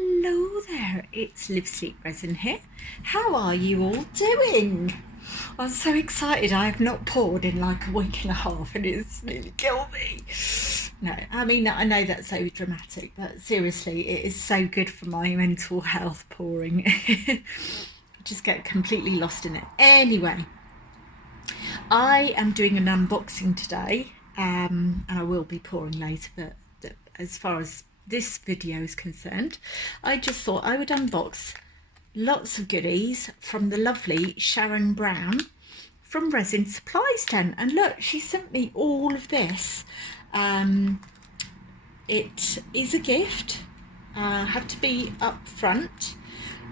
Hello there, it's Live Sleep Resin here. How are you all doing? I'm so excited. I have not poured in like a week and a half and it's nearly killed me. No, I mean, I know that's so dramatic, but seriously, it is so good for my mental health pouring. I just get completely lost in it. Anyway, I am doing an unboxing today, and I will be pouring later, but as far as this video is concerned, I just thought I would unbox lots of goodies from the lovely Sharon Brown from Resin Supplies Den. And look, she sent me all of this. It is a gift. I have to be up front,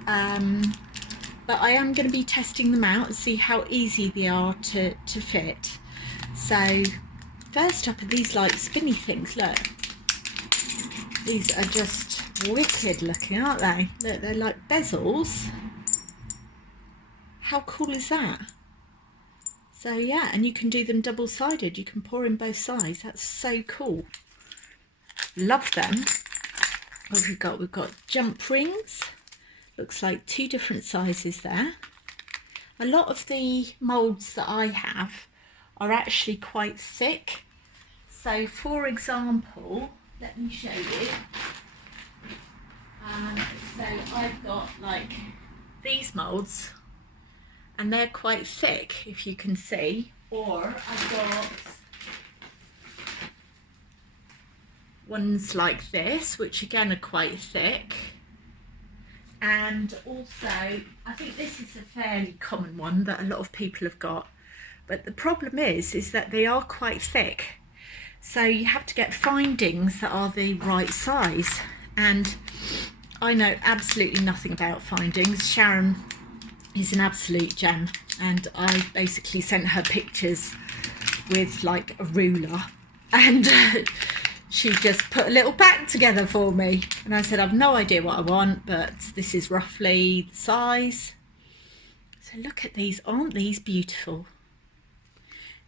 but I am going to be testing them out and see how easy they are to fit. So first up are these like spinny things. Look, these are just wicked looking, aren't they? Look, they're like bezels. How cool is that? So yeah, and you can do them double-sided. You can pour in both sides. That's so cool. Love them. What have we got? We've got jump rings. Looks like 2 different sizes there. A lot of the moulds that I have are actually quite thick. So for example, let me show you. So I've got like these moulds and they're quite thick, if you can see, or I've got ones like this, which again are quite thick. And also, I think this is a fairly common one that a lot of people have got, but the problem is that they are quite thick. So you have to get findings that are the right size. And I know absolutely nothing about findings. Sharon is an absolute gem. And I basically sent her pictures with like a ruler. And she just put a little pack together for me. And I said, I've no idea what I want, but this is roughly the size. So look at these. Aren't these beautiful?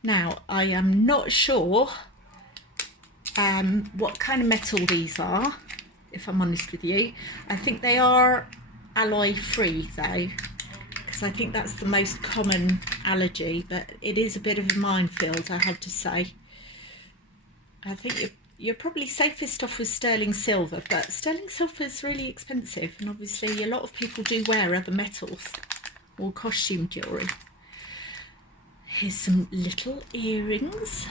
Now, I am not sure what kind of metal these are, if I'm honest with you. I think they are alloy free though, because I think that's the most common allergy, but it is a bit of a minefield, I have to say. I think you're probably safest off with sterling silver, but sterling silver is really expensive, and obviously a lot of people do wear other metals or costume jewellery. Here's some little earrings.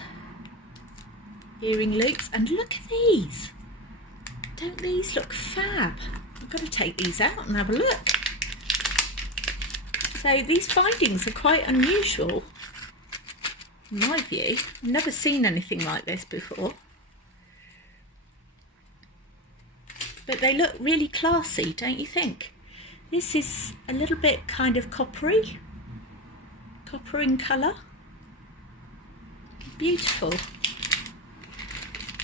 Earring loops, and look at these. Don't these look fab? I've got to take these out and have a look. So these findings are quite unusual in my view. I've never seen anything like this before, but they look really classy, don't you think? This is a little bit kind of copper in colour. Beautiful.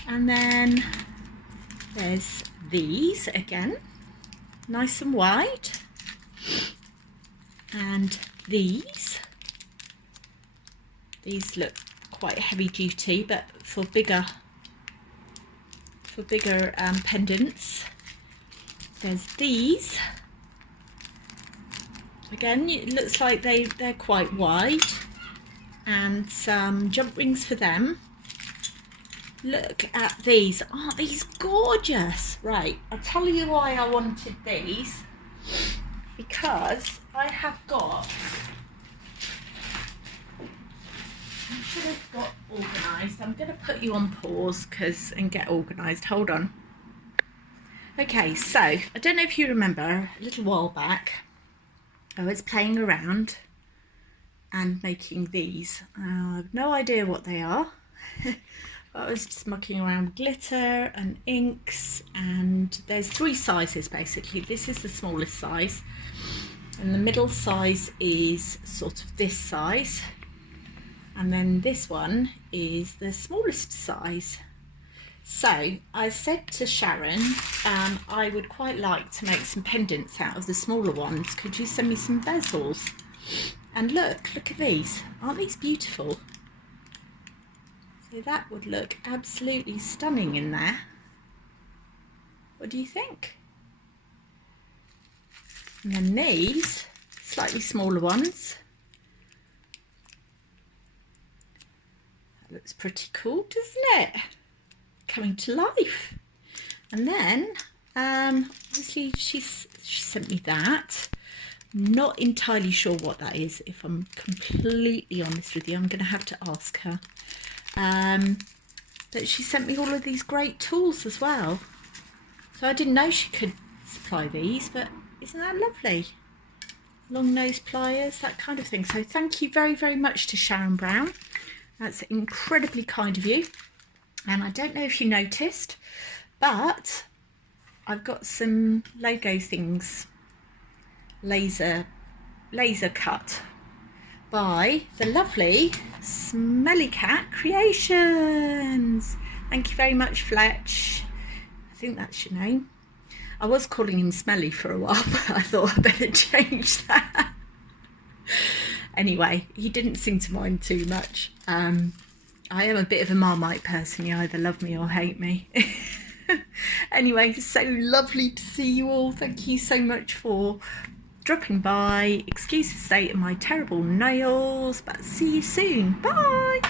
And then there's these again, nice and wide. And these look quite heavy duty, but for bigger pendants. There's these. Again, it looks like they're quite wide, and some jump rings for them. Look at these. Aren't these gorgeous? Right, I'll tell you why I wanted these. Because I have got... I should have got organised. I'm going to put you on pause and get organised. Hold on. Okay, so I don't know if you remember, a little while back, I was playing around and making these. I have no idea what they are. I was just mucking around with glitter and inks, and there's 3 sizes basically. This is the smallest size, and the middle size is sort of this size, and then this one is the smallest size. So I said to Sharon, I would quite like to make some pendants out of the smaller ones. Could you send me some bezels? And look at these. Aren't these beautiful? So that would look absolutely stunning in there. What do you think? And then these slightly smaller ones. That looks pretty cool, doesn't it? Coming to life. And then obviously she sent me that. Not entirely sure what that is, if I'm completely honest with you. I'm going to have to ask her. But she sent me all of these great tools as well. So I didn't know she could supply these, but isn't that lovely? Long nose pliers, that kind of thing. So thank you very, very much to Sharon Brown. That's incredibly kind of you. And I don't know if you noticed, but I've got some logo things laser cut by the lovely Smelly Cat Creations. Thank you very much, Fletch. I think that's your name. I was calling him Smelly for a while, but I thought I'd better change that. Anyway, he didn't seem to mind too much. I am a bit of a Marmite person. You either love me or hate me. Anyway, so lovely to see you all. Thank you so much for dropping by. Excuse the state of my terrible nails, but see you soon. Bye.